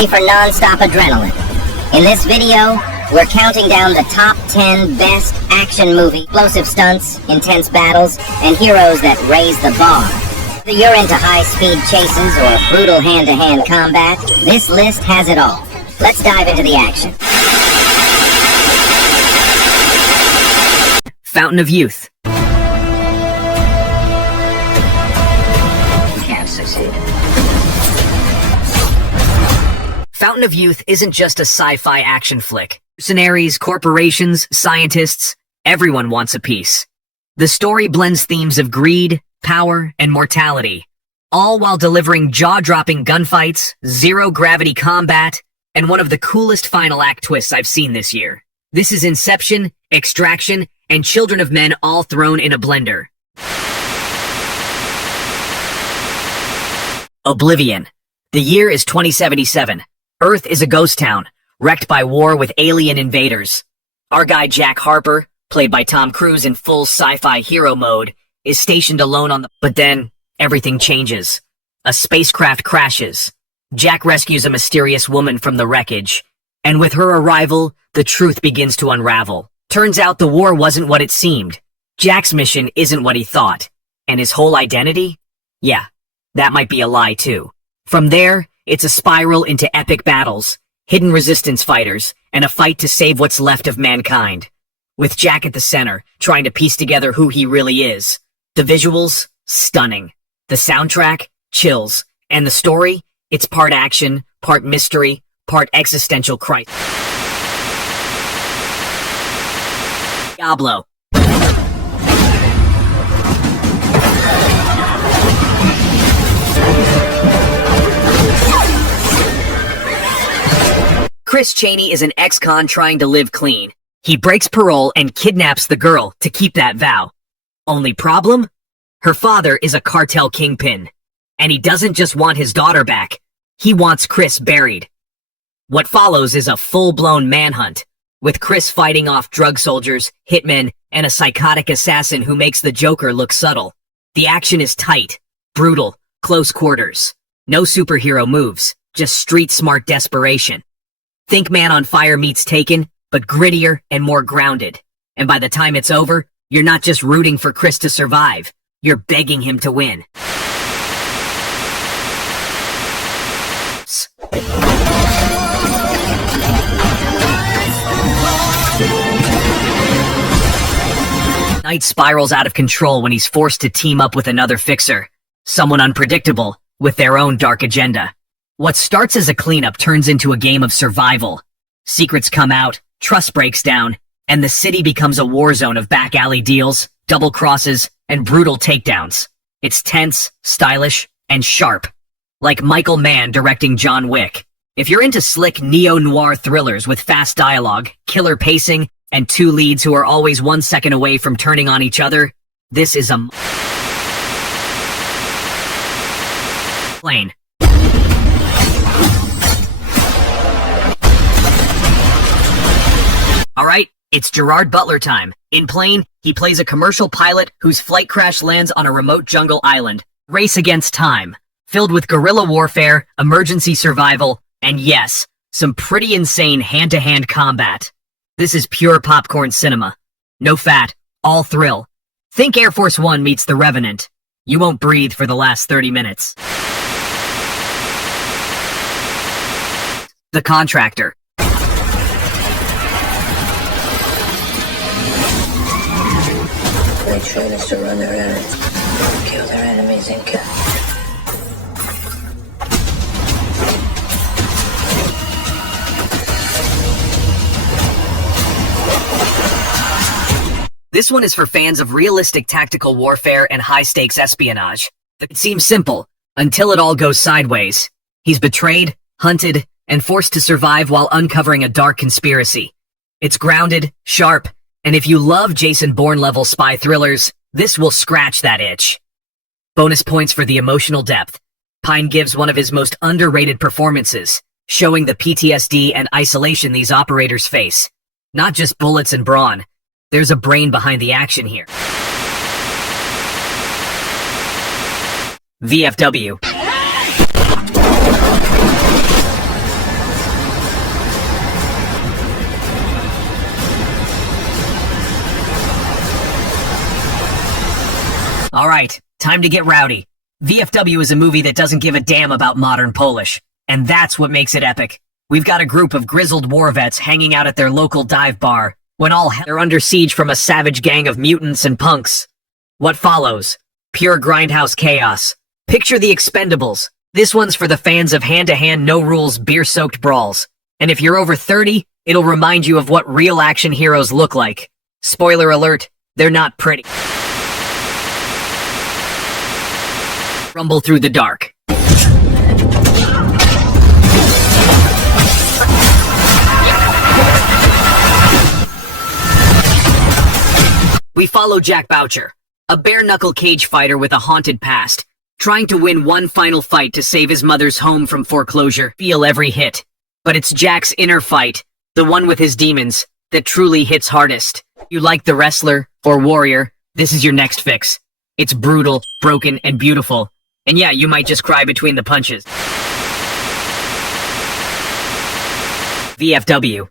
ready for non-stop adrenaline. In this video, we're counting down the top 10 best action movie, explosive stunts, intense battles, and heroes that raise the bar. Whether you're into high-speed chases or brutal hand-to-hand combat, this list has it all. Let's dive into the action. Fountain of Youth. Can't succeed. Fountain of Youth isn't just a sci-fi action flick. Mercenaries, corporations, scientists, everyone wants a piece. The story blends themes of greed, power, and mortality, all while delivering jaw-dropping gunfights, zero-gravity combat, and one of the coolest final act twists I've seen this year. This is Inception, Extraction, and Children of Men all thrown in a blender. Oblivion. The year is 2077. Earth is a ghost town, wrecked by war with alien invaders. Our guy Jack Harper, played by Tom Cruise in full sci-fi hero mode, is stationed alone on the... But then, everything changes. A spacecraft crashes. Jack rescues a mysterious woman from the wreckage, and with her arrival, the truth begins to unravel. Turns out the war wasn't what it seemed. Jack's mission isn't what he thought. And his whole identity? Yeah, that might be a lie too. From there, it's a spiral into epic battles, hidden resistance fighters, and a fight to save what's left of mankind. With Jack at the center, trying to piece together who he really is. The visuals? Stunning. The soundtrack? Chills. And the story? It's part action, part mystery, part existential crisis. Diablo. Chris Chaney is an ex-con trying to live clean. He breaks parole and kidnaps the girl to keep that vow. Only problem? Her father is a cartel kingpin. And he doesn't just want his daughter back. He wants Chris buried. What follows is a full-blown manhunt, with Chris fighting off drug soldiers, hitmen, and a psychotic assassin who makes the Joker look subtle. The action is tight, brutal, close quarters. No superhero moves, just street-smart desperation. Think Man on Fire meets Taken, but grittier and more grounded. And by the time it's over, you're not just rooting for Chris to survive, you're begging him to win. Knight spirals out of control when he's forced to team up with another fixer, someone unpredictable, with their own dark agenda. What starts as a cleanup turns into a game of survival. Secrets come out, trust breaks down, and the city becomes a war zone of back alley deals, double crosses, and brutal takedowns. It's tense, stylish, and sharp. Like Michael Mann directing John Wick. If you're into slick neo-noir thrillers with fast dialogue, killer pacing, and two leads who are always 1 second away from turning on each other, this is a... Plane. Alright, it's Gerard Butler time. In Plane, he plays a commercial pilot whose flight crash lands on a remote jungle island. Race against time, filled with guerrilla warfare, emergency survival, and yes, some pretty insane hand-to-hand combat. This is pure popcorn cinema. No fat, all thrill. Think Air Force One meets The Revenant. You won't breathe for the last 30 minutes. The Contractor. They train us to run their errands, kill their enemies, and kill. This one is for fans of realistic tactical warfare and high-stakes espionage. It seems simple, until it all goes sideways. He's betrayed, hunted, and forced to survive while uncovering a dark conspiracy. It's grounded, sharp, and if you love Jason Bourne-level spy thrillers, this will scratch that itch. Bonus points for the emotional depth. Pine gives one of his most underrated performances, showing the PTSD and isolation these operators face. Not just bullets and brawn. There's a brain behind the action here. VFW. Alright, time to get rowdy. VFW is a movie that doesn't give a damn about modern Polish, and that's what makes it epic. We've got a group of grizzled war vets hanging out at their local dive bar, when all hell are under siege from a savage gang of mutants and punks. What follows? Pure grindhouse chaos. Picture the Expendables. This one's for the fans of hand-to-hand, no-rules, beer-soaked brawls. And if you're over 30, it'll remind you of what real action heroes look like. Spoiler alert, they're not pretty. Rumble through the dark. We follow Jack Boucher, a bare-knuckle cage fighter with a haunted past, trying to win one final fight to save his mother's home from foreclosure. Feel every hit. But it's Jack's inner fight, the one with his demons, that truly hits hardest. You like the wrestler or warrior, this is your next fix. It's brutal, broken, and beautiful. And yeah, you might just cry between the punches. VFW.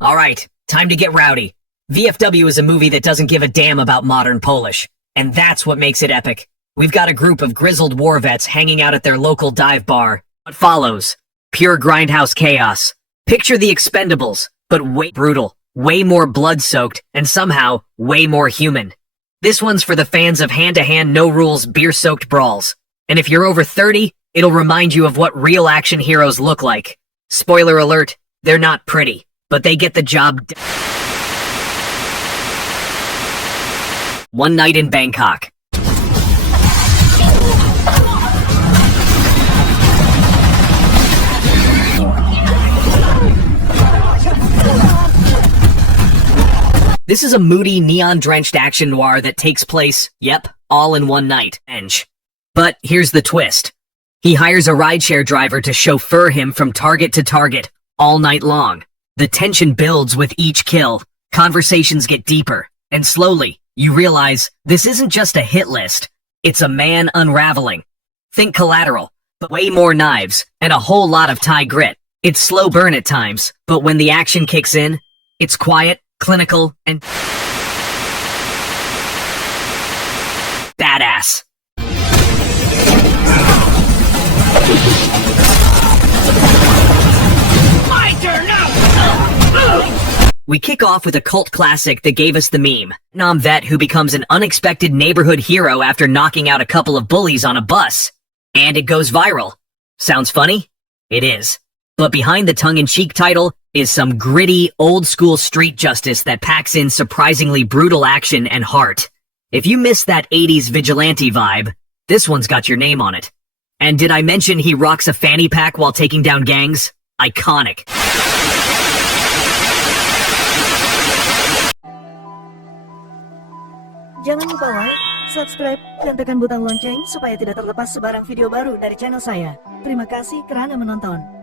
Alright, time to get rowdy. VFW is a movie that doesn't give a damn about modern Polish, and that's what makes it epic. We've got a group of grizzled war vets hanging out at their local dive bar. What follows? Pure grindhouse chaos. Picture the Expendables, but way brutal, way more blood-soaked, and somehow way more human. This one's for the fans of hand-to-hand, no-rules, beer-soaked brawls. And if you're over 30, it'll remind you of what real action heroes look like. Spoiler alert, they're not pretty, but they get the job done. One night in Bangkok. This is a moody, neon-drenched action noir that takes place, yep, all in one night. But here's the twist. He hires a rideshare driver to chauffeur him from target to target, all night long. The tension builds with each kill, conversations get deeper, and slowly, you realize this isn't just a hit list, it's a man unraveling. Think Collateral, but way more knives, and a whole lot of Thai grit. It's slow burn at times, but when the action kicks in, it's quiet, clinical, and badass. My turn now! We kick off with a cult classic that gave us the meme. Vietnam vet who becomes an unexpected neighborhood hero after knocking out a couple of bullies on a bus. And it goes viral. Sounds funny? It is. But behind the tongue-in-cheek title is some gritty, old-school street justice that packs in surprisingly brutal action and heart. If you miss that 80s vigilante vibe, this one's got your name on it. And did I mention he rocks a fanny pack while taking down gangs? Iconic. Jangan lupa like, subscribe, dan tekan butang lonceng supaya tidak terlepas sebarang video baru dari channel saya. Terima kasih kerana menonton.